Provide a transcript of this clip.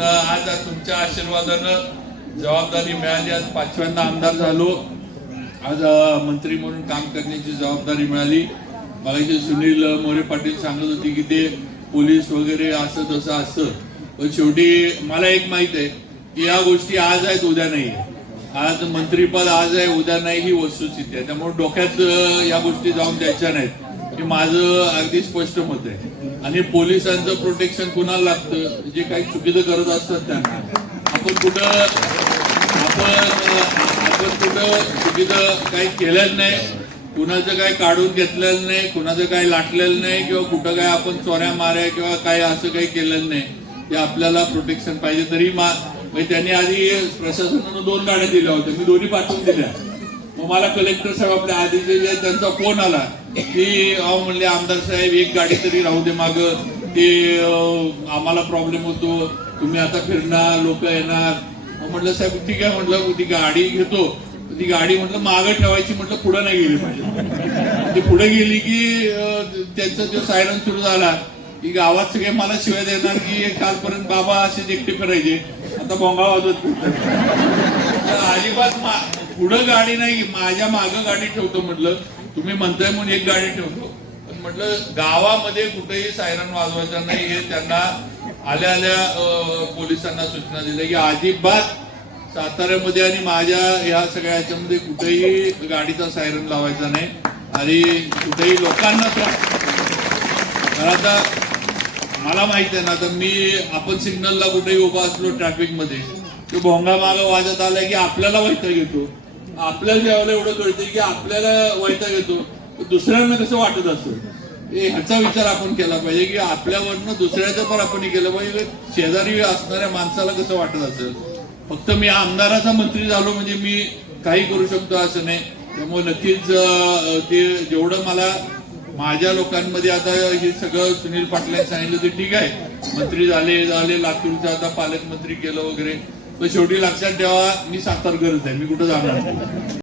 पण आज तुमच्या आशीर्वादानं जबाबदारी मिळाली आज पाचव्यांदा आमदार झालो. आज मंत्री म्हणून काम करण्याची जबाबदारी मिळाली. मला सुनील मोरे पाटील सांगत होते की ते पोलीस वगैरे असं तसं असतं. पण शेवटी मला एक माहीत आहे की या गोष्टी आज आहेत उद्या नाही आज मंत्रीपद आज आहे उद्या नाही ही वस्तुस्थिती आहे. त्यामुळे डोक्यात या गोष्टी जाऊन द्यायच्या नाहीत. हे माझं अगदी स्पष्ट मत आहे. आणि पोलिसांचं प्रोटेक्शन कुणाला लागतं? जे काही चुकीचं करत असतात त्यांना. आपण कुठं आपण आपण कुठं चुकीचं काही केलेलं नाही कुणाचं काय काढून घेतलेलं नाही कुणाचं काय लाटलेलं नाही किंवा कुठं काय आपण चोऱ्या माऱ्या किंवा काय असं काही केलेलं नाही ते आपल्याला प्रोटेक्शन पाहिजे. तरी मा म्हणजे त्यांनी आधी प्रशासनानं दोन गाड्या दिल्या होत्या. मी दोन्ही पाठवून दिल्या. मग मला कलेक्टर साहेब आपल्या आधीचे जे त्यांचा फोन आला की अहो म्हणले आमदार साहेब एक गाडी तरी राहू दे माग. ते आम्हाला प्रॉब्लेम होतो. तुम्ही आता फिरणार लोक येणार. म्हटलं साहेब ठीक आहे म्हटलं ती गाडी घेतो. ती गाडी म्हटलं मागं ठेवायची म्हटलं पुढे नाही गेली पाहिजे. ती पुढे गेली की त्यांचा जो सायरन सुरू झाला की गावात सगळे मला शिवाय देणार की कालपर्यंत बाबा असे एकटे फिरायचे. आता बोंगा वाजवत तर अजिबात पुढं गाडी नाही माझ्या मागं गाडी ठेवतो म्हटलं. तुम्ही म्हणताय म्हणून एक गाडी ठेवतो. पण म्हटलं गावामध्ये कुठेही सायरन वाजवायचा नाही हे त्यांना आल्या आल्या पोलिसांना सूचना दिल्या. की अजिबात साताऱ्यामध्ये आणि माझ्या ह्या सगळ्या ह्याच्यामध्ये कुठेही गाडीचा सायरन लावायचा नाही. आणि कुठेही लोकांना तर आता मला माहीत आहे ना आता मी आपण सिग्नलला कुठेही उभा असलो ट्रॅफिकमध्ये तो भोंगा माग वाजत आलाय की आपल्याला वैताग येतो. आपल्याला जेवायला एवढं कळतं की आपल्याला वैताग येतो दुसऱ्यांना कसं वाटत असतं? ह्याचा विचार आपण केला पाहिजे की आपल्यावरनं दुसऱ्याचं पण आपण केलं पाहिजे शेजारी असणाऱ्या माणसाला कसं वाटत असेल? फक्त मी आमदाराचा मंत्री झालो म्हणजे मी काही करू शकतो असं नाही. त्यामुळे नक्कीच ते जेवढं मला माझ्या लोकांमध्ये आता हे सगळं सुनील पाटलांनी सांगितलं ते ठीक आहे. मंत्री झाले झाले लातूरचं आता पालकमंत्री केलं वगैरे. तर शेवटी लक्षात ठेवा मी सातारकरच आहे मी कुठं जाणार